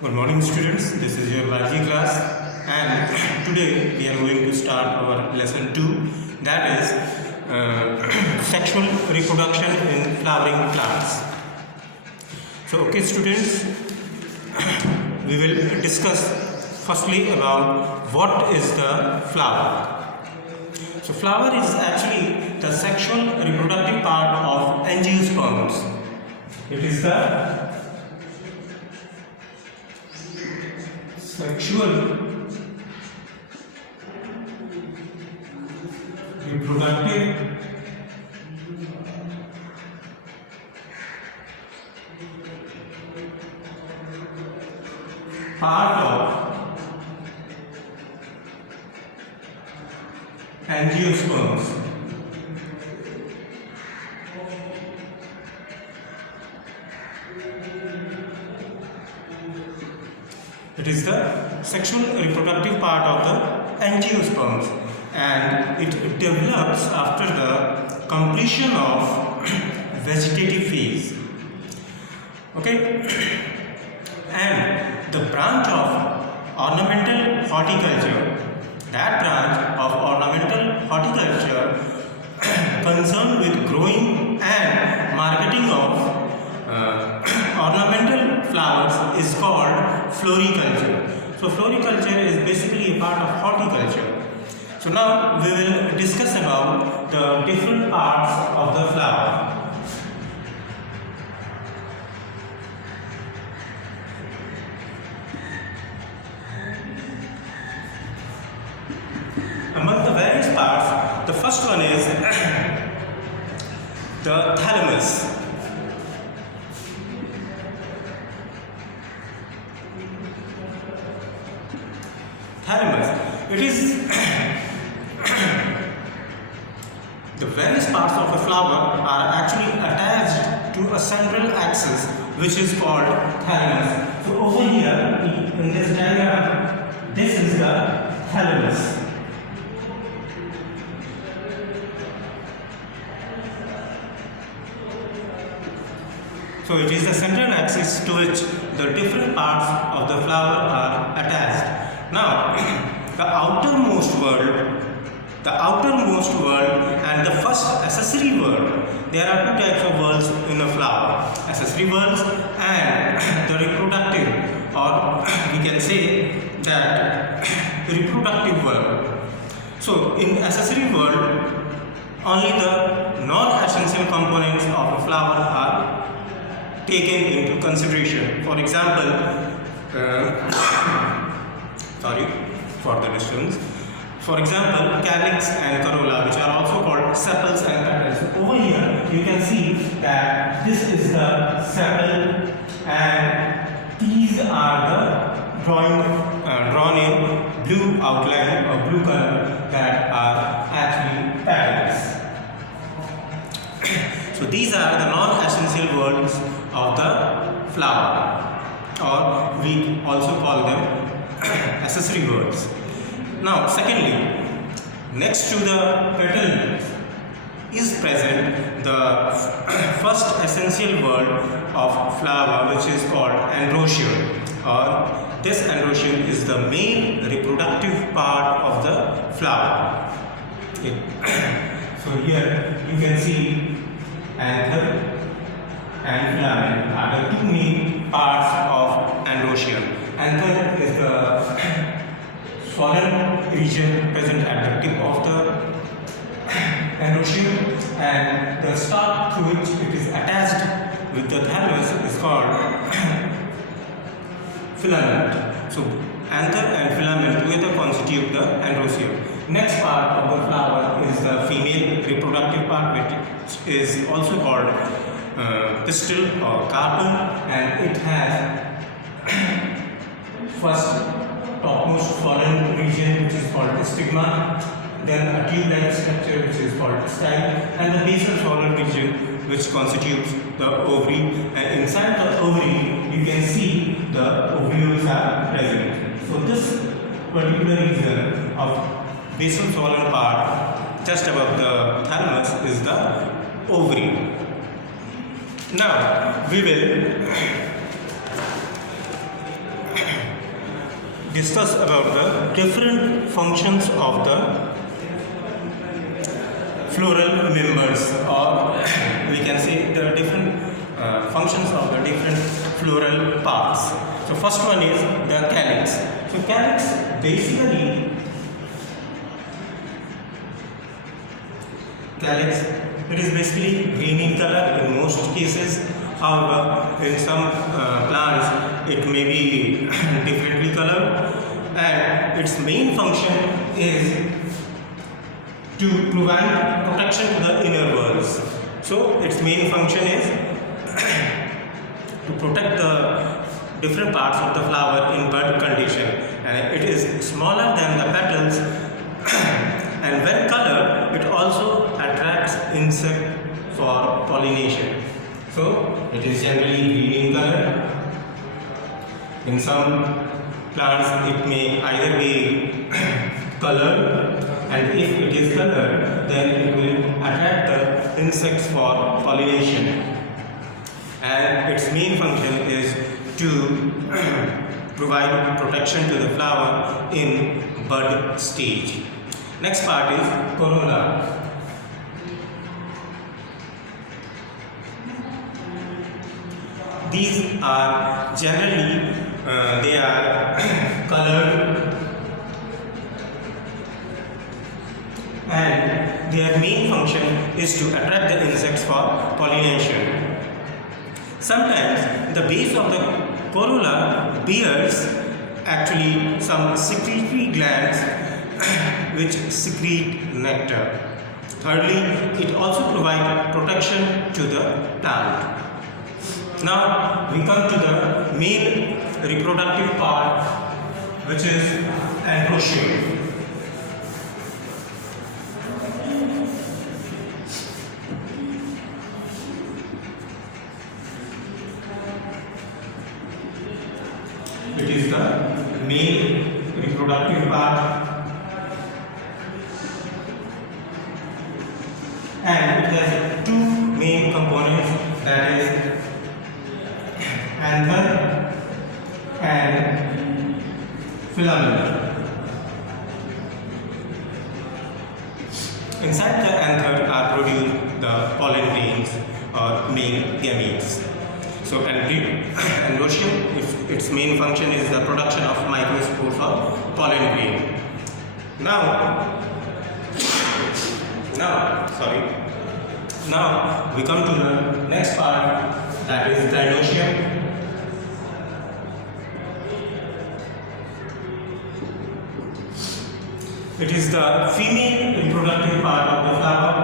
Good morning students, this is your biology class and today we are going to start our lesson 2, that is sexual reproduction in flowering plants. So okay students, we will discuss firstly about what is the flower. So flower is actually the sexual reproductive part of angiosperms. It is the sexual reproductive part of angiosperms. It is the sexual reproductive part of the angiosperms and it develops after the completion of vegetative phase. Okay, and the branch of ornamental horticulture, that branch of ornamental horticulture concerned with growing and marketing of ornamental flowers is called floriculture. So floriculture is basically a part of horticulture. So now we will discuss about the different parts of the flower. Among the various parts, the first one is the thalamus. Thalamus. It is the various parts of a flower are actually attached to a central axis which is called thalamus. So over here in this diagram, this is the thalamus. So it is the central axis to which the different parts of the flower are attached. Now, the outermost world and the first accessory world. There are two types of worlds in a flower: accessory worlds and the reproductive, or we can say that reproductive world. So, in accessory world, only the non-essential components of a flower are taken into consideration. For example, sorry for the distance. For example, calyx and corolla, which are also called sepals and petals. Over here, you can see that this is the sepal, and these are the drawn in blue outline or blue color that are actually petals. So these are the non-essential worlds of the flower, or we also call them accessory words. Now, secondly, next to the petal is present the first essential word of flower, which is called androecium, or this androecium is the main reproductive part of the flower. So here you can see anther and filament are the two main parts of androecium. Anther is the swollen region present at the tip of the androecium, and the stalk to which it is attached with the thalamus is called filament. So anther and filament together constitute the androecium. Next part of the flower is the female reproductive part, which is also called pistil or carpel, and it has first topmost fallen region, which is called stigma, then a tube-like structure, which is called style, and the basal fallen region, which constitutes the ovary, and inside the ovary you can see the ovules are present. So this particular region of basal fallen part just above the thalamus is the ovary. Now we will discuss about the different functions of the floral members, or we can say the different functions of the different floral parts. So first one is the calyx. So calyx basically, it is basically green in color in most cases. However, in some plants it may be differently colored, and its main function is to provide protection to the inner walls. So its main function is to protect the different parts of the flower in bud condition, and it is smaller than the petals and when colored it also attracts insect for pollination. So it is generally green in color. In some plants it may either be colored, and if it is colored then it will attract the insects for pollination, and its main function is to provide protection to the flower in bud stage. Next part is corolla. These are generally they are colored, and their main function is to attract the insects for pollination. Sometimes the base of the corolla bears actually some secretory glands which secrete nectar. Thirdly, it also provides protection to the plant. Now we come to the main reproductive part, which is androecium. It is the main reproductive part, and it has two main components, that is anther and filament. Inside the anther are produced the pollen grains or male gametes. So androecium, its main function is the production of microspores or pollen grain. Now we come to the next part, that is gynoecium. It is the female reproductive part of the flower,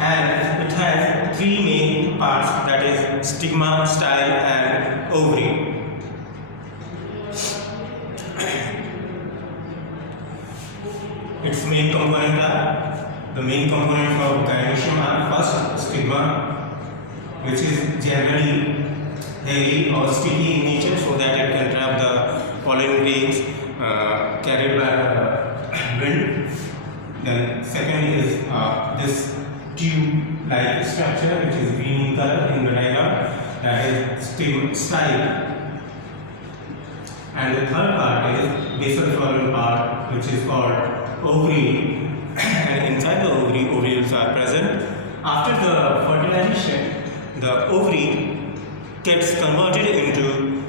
and it has three main parts, that is stigma, style and ovary. Its main components are, the main components of gynoecium are first stigma, which is generally hairy or sticky in nature so that it can trap the pollen grains carried by the wind. Then second is this tube-like structure which is green in color in the diagram, that is style. And the third part is basal floral part, which is called ovary, and inside the ovary, ovules are present. After the fertilization, the ovary gets converted into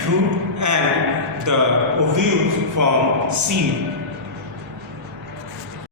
fruit, and the ovules form seed.